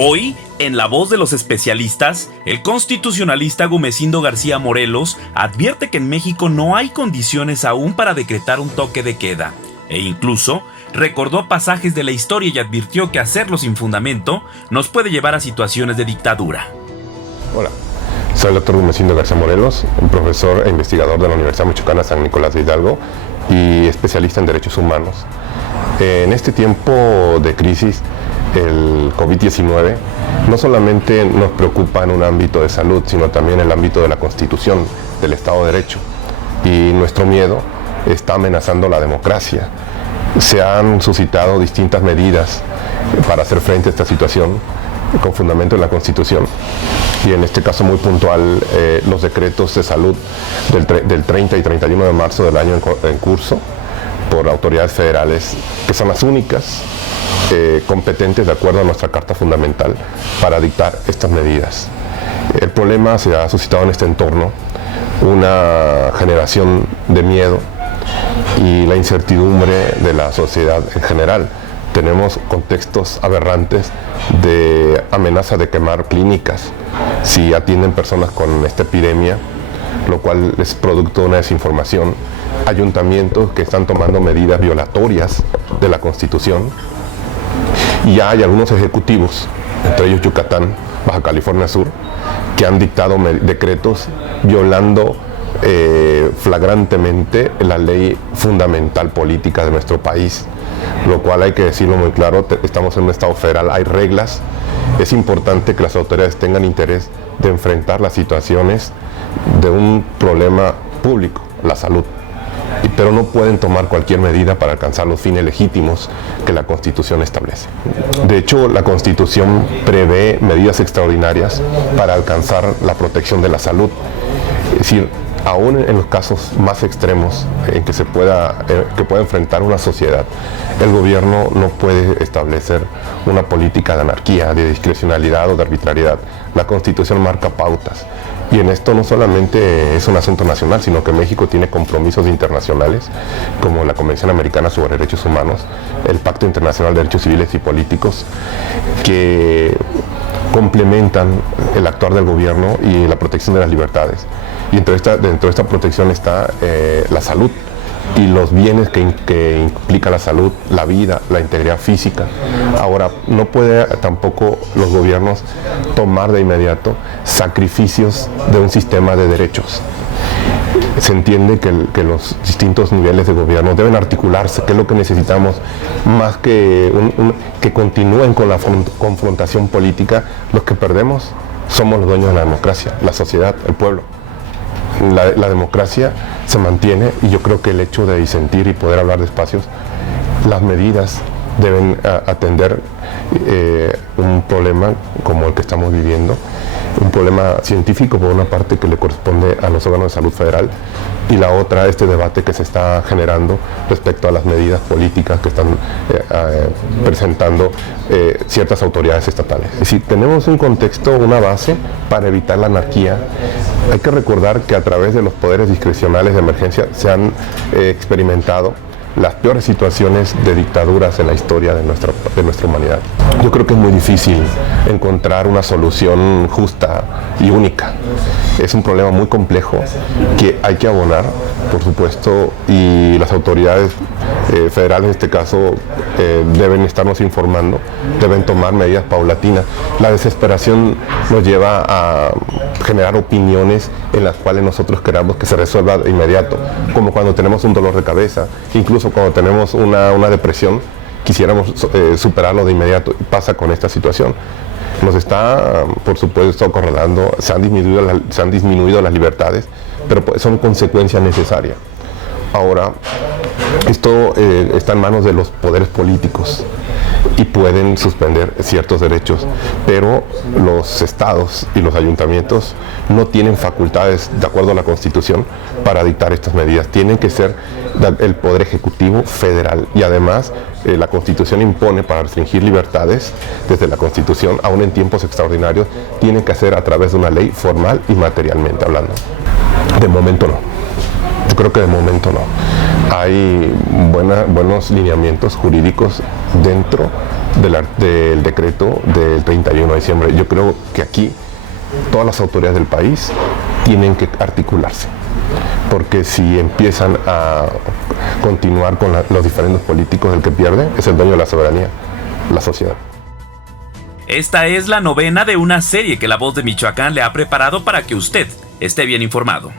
Hoy, en La Voz de los Especialistas, el constitucionalista Gumecindo García Morelos advierte que en México no hay condiciones aún para decretar un toque de queda, e incluso recordó pasajes de la historia y advirtió que hacerlo sin fundamento nos puede llevar a situaciones de dictadura. Hola, soy el doctor Gumecindo García Morelos, un profesor e investigador de la Universidad Michoacana San Nicolás de Hidalgo y especialista en derechos humanos. En este tiempo de crisis, el COVID-19 no solamente nos preocupa en un ámbito de salud, sino también en el ámbito de la Constitución, del Estado de Derecho. Y nuestro miedo está amenazando la democracia. Se han suscitado distintas medidas para hacer frente a esta situación con fundamento en la Constitución. Y en este caso muy puntual, los decretos de salud del 30 y 31 de marzo del año en curso por autoridades federales, que son las únicas competentes de acuerdo a nuestra Carta Fundamental para dictar estas medidas. El problema se ha suscitado en este entorno una generación de miedo y la incertidumbre de la sociedad en general. Tenemos contextos aberrantes de amenaza de quemar clínicas si atienden personas con esta epidemia, lo cual es producto de una desinformación. Ayuntamientos que están tomando medidas violatorias de la Constitución. Y ya hay algunos ejecutivos, entre ellos Yucatán, Baja California Sur, que han dictado decretos violando flagrantemente la ley fundamental política de nuestro país, lo cual hay que decirlo muy claro, estamos en un estado federal, hay reglas, es importante que las autoridades tengan interés de enfrentar las situaciones de un problema público, la salud. Pero no pueden tomar cualquier medida para alcanzar los fines legítimos que la Constitución establece. De hecho, la Constitución prevé medidas extraordinarias para alcanzar la protección de la salud. Es decir, aún en los casos más extremos en que que pueda enfrentar una sociedad, el gobierno no puede establecer una política de anarquía, de discrecionalidad o de arbitrariedad. La Constitución marca pautas. Y en esto no solamente es un asunto nacional, sino que México tiene compromisos internacionales, como la Convención Americana sobre Derechos Humanos, el Pacto Internacional de Derechos Civiles y Políticos, que complementan el actuar del gobierno y la protección de las libertades. Y dentro de esta protección está la salud y los bienes que implica la salud, la vida, la integridad física. Ahora, no puede tampoco los gobiernos tomar de inmediato sacrificios de un sistema de derechos. Se entiende que los distintos niveles de gobierno deben articularse, que es lo que necesitamos, más que que continúen con la confrontación política. Los que perdemos somos los dueños de la democracia, la sociedad, el pueblo. La democracia se mantiene y yo creo que el hecho de disentir y poder hablar de espacios, las medidas deben atender un problema como el que estamos viviendo, un problema científico por una parte que le corresponde a los órganos de salud federal y la otra este debate que se está generando respecto a las medidas políticas que están presentando ciertas autoridades estatales. Es decir, tenemos un contexto, una base para evitar la anarquía. Hay que recordar que a través de los poderes discrecionales de emergencia se han experimentado las peores situaciones de dictaduras en la historia de nuestra humanidad. Yo creo que es muy difícil encontrar una solución justa y única. Es un problema muy complejo que hay que abonar, por supuesto, y las autoridades federales en este caso deben estarnos informando, deben tomar medidas paulatinas. La desesperación nos lleva a generar opiniones en las cuales nosotros queramos que se resuelva de inmediato, como cuando tenemos un dolor de cabeza, incluso cuando tenemos una depresión, quisiéramos superarlo de inmediato. Pasa con esta situación. Nos está, por supuesto, acorralando, se han disminuido las libertades, pero son consecuencias necesarias. Ahora, esto está en manos de los poderes políticos y pueden suspender ciertos derechos, pero los estados y los ayuntamientos no tienen facultades, de acuerdo a la Constitución, para dictar estas medidas. Tienen que ser el Poder Ejecutivo federal y además la Constitución impone para restringir libertades desde la Constitución, aún en tiempos extraordinarios, tienen que hacer a través de una ley formal y materialmente hablando. De momento no. creo que de momento no. Hay buenos lineamientos jurídicos dentro del decreto del 31 de diciembre. Yo creo que aquí todas las autoridades del país tienen que articularse, porque si empiezan a continuar con los diferentes políticos, el que pierde es el dueño de la soberanía, la sociedad. Esta es la novena de una serie que La Voz de Michoacán le ha preparado para que usted esté bien informado.